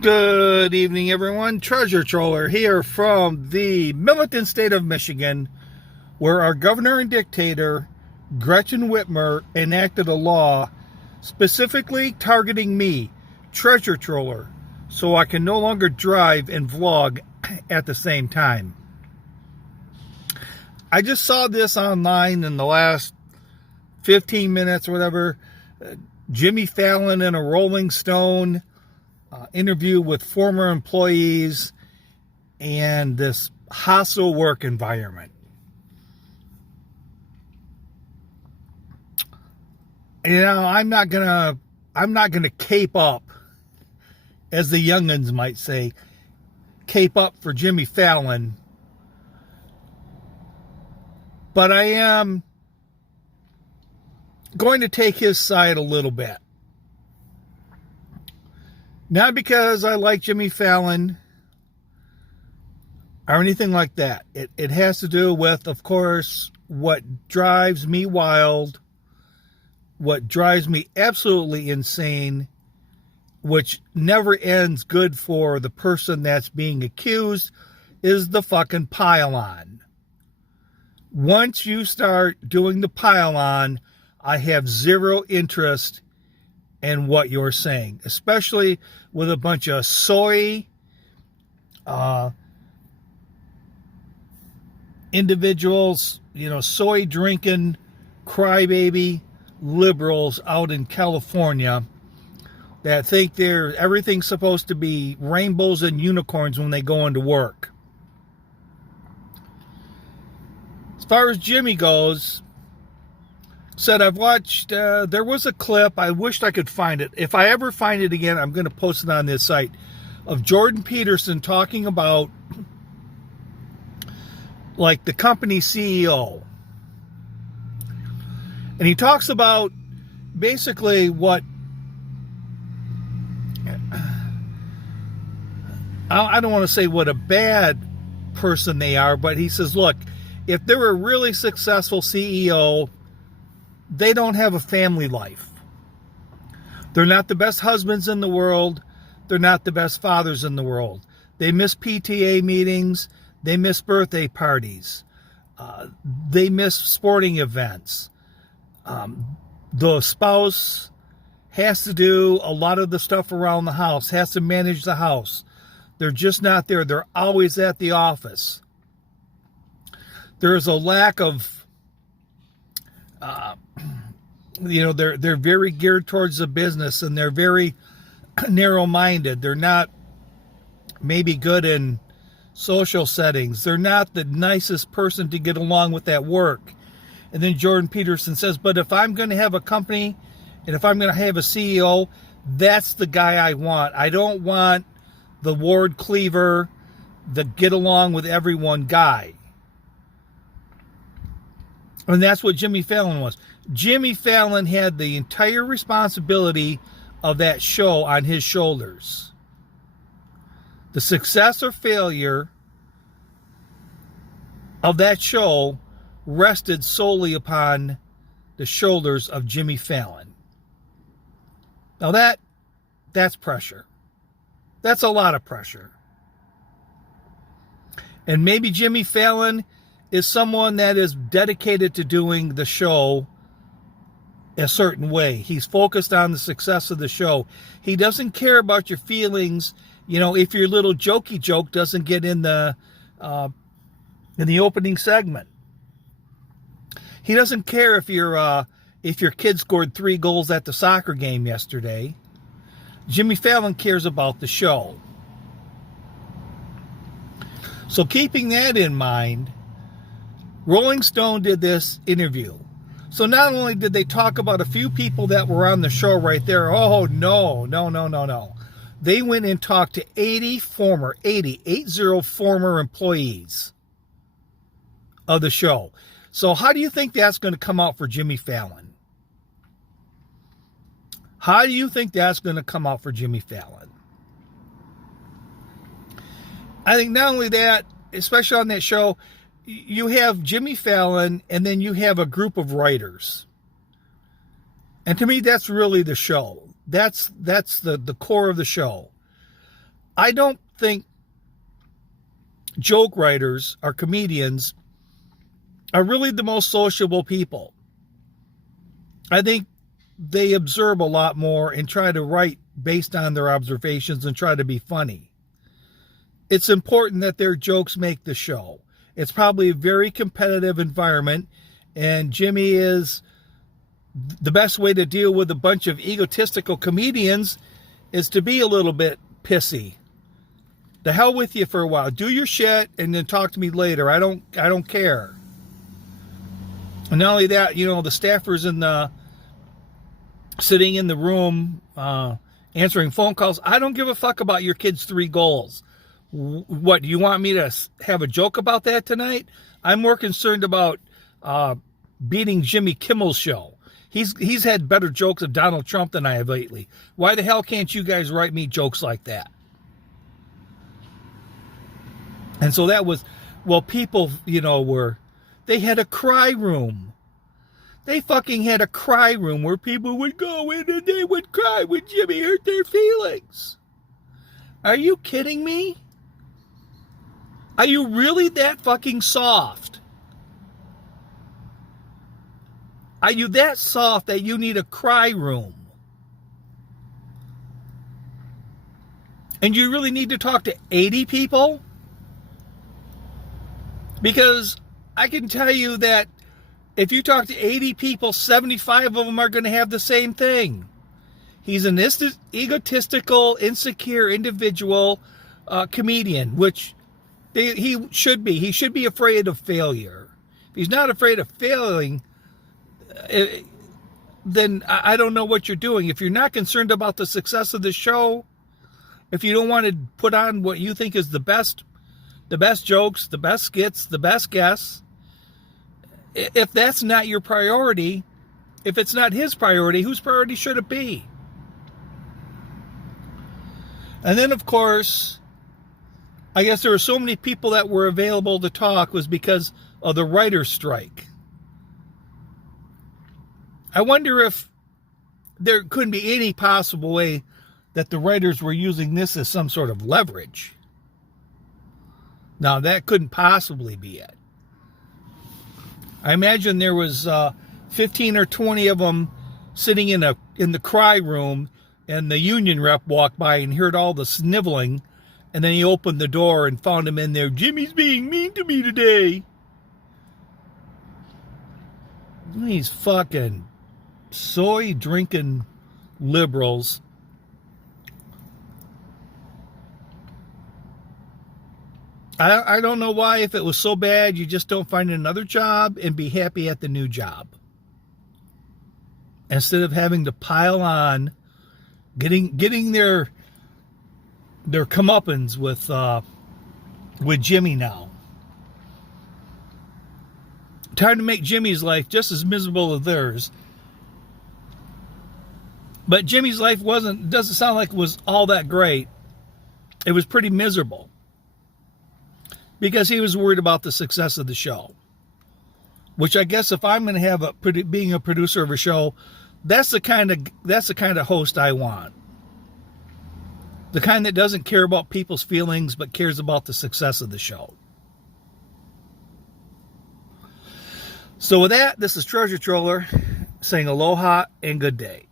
Good evening, everyone. Treasure Troller here from the militant state of Michigan, where our governor and dictator, Gretchen Whitmer, enacted a law specifically targeting me, Treasure Troller, so I can no longer drive and vlog at the same time. I just saw this online in the last 15 minutes or whatever. Jimmy Fallon in a Rolling Stone interview with former employees and this hostile work environment. You know, I'm not gonna cape up, as the youngins might say, cape up for Jimmy Fallon, but I am going to take his side a little bit. Not because I like Jimmy Fallon or anything like that. It has to do with, of course, what drives me wild, what drives me absolutely insane, which never ends good for the person that's being accused, is the fucking pile-on. Once you start doing the pile-on, I have zero interest in what you're saying, especially with a bunch of soy individuals, soy drinking crybaby liberals out in California that think everything's supposed to be rainbows and unicorns when they go into work. As far as Jimmy goes, said I've watched, there was a clip, I wished I could find it. If I ever find it again, I'm going to post it on this site, of Jordan Peterson talking about, like, the company CEO. And he talks about basically what, I don't want to say what a bad person they are, but he says, look, if they're a really successful CEO, they don't have a family life. They're not the best husbands in the world. They're not the best fathers in the world. They miss PTA meetings. They miss birthday parties. They miss sporting events. The spouse has to do a lot of the stuff around the house, has to manage the house. They're just not there. They're always at the office. There's a lack of they're very geared towards the business, and they're very narrow-minded. They're not maybe good in social settings. They're not the nicest person to get along with at work. And then Jordan Peterson says, but if I'm going to have a company and if I'm going to have a CEO, that's the guy I want. I don't want the Ward Cleaver, the get along with everyone guy. And that's what Jimmy Fallon was. Jimmy Fallon had the entire responsibility of that show on his shoulders. The success or failure of that show rested solely upon the shoulders of Jimmy Fallon. Now that's pressure. That's a lot of pressure. And maybe Jimmy Fallon is someone that is dedicated to doing the show a certain way. He's focused on the success of the show. He doesn't care about your feelings. If your little jokey joke doesn't get in the opening segment. He doesn't care if your kid scored 3 goals at the soccer game yesterday. Jimmy Fallon cares about the show. So keeping that in mind, Rolling Stone did this interview. So not only did they talk about a few people that were on the show right there, oh, no. They went and talked to 80 former employees of the show. So how do you think that's going to come out for Jimmy Fallon? How do you think that's going to come out for Jimmy Fallon? I think not only that, especially on that show, you have Jimmy Fallon, and then you have a group of writers. And to me, that's really the show. That's the core of the show. I don't think joke writers or comedians are really the most sociable people. I think they observe a lot more and try to write based on their observations and try to be funny. It's important that their jokes make the show. It's probably a very competitive environment, and Jimmy is the best way to deal with a bunch of egotistical comedians is to be a little bit pissy. The hell with you for a while. Do your shit and then talk to me later. I don't care. And not only that, the staffers sitting in the room answering phone calls. I don't give a fuck about your kid's 3 goals. What, do you want me to have a joke about that tonight? I'm more concerned about beating Jimmy Kimmel's show. He's had better jokes of Donald Trump than I have lately. Why the hell can't you guys write me jokes like that? And so that was, people, they had a cry room. They fucking had a cry room where people would go in and they would cry when Jimmy hurt their feelings. Are you kidding me? Are you really that fucking soft? Are you that soft that you need a cry room? And you really need to talk to 80 people? Because I can tell you that if you talk to 80 people, 75 of them are going to have the same thing. He's an egotistical, insecure individual comedian, which he should be. He should be afraid of failure. If he's not afraid of failing, then I don't know what you're doing. If you're not concerned about the success of the show, if you don't want to put on what you think is the best jokes, the best skits, the best guests, if that's not your priority, if it's not his priority, whose priority should it be? And then, of course, I guess there were so many people that were available to talk was because of the writer's strike. I wonder if there couldn't be any possible way that the writers were using this as some sort of leverage. Now, that couldn't possibly be it. I imagine there was 15 or 20 of them sitting in the cry room, and the union rep walked by and heard all the sniveling, and then he opened the door and found him in there. Jimmy's being mean to me today. These fucking soy-drinking liberals. I don't know why, if it was so bad, you just don't find another job and be happy at the new job. Instead of having to pile on, getting their comeuppance with Jimmy now. Time to make Jimmy's life just as miserable as theirs. But Jimmy's life doesn't sound like it was all that great. It was pretty miserable. Because he was worried about the success of the show. Which I guess if I'm going to have being a producer of a show, that's the kind of host I want. The kind that doesn't care about people's feelings, but cares about the success of the show. So with that, this is Treasure Troller saying aloha and good day.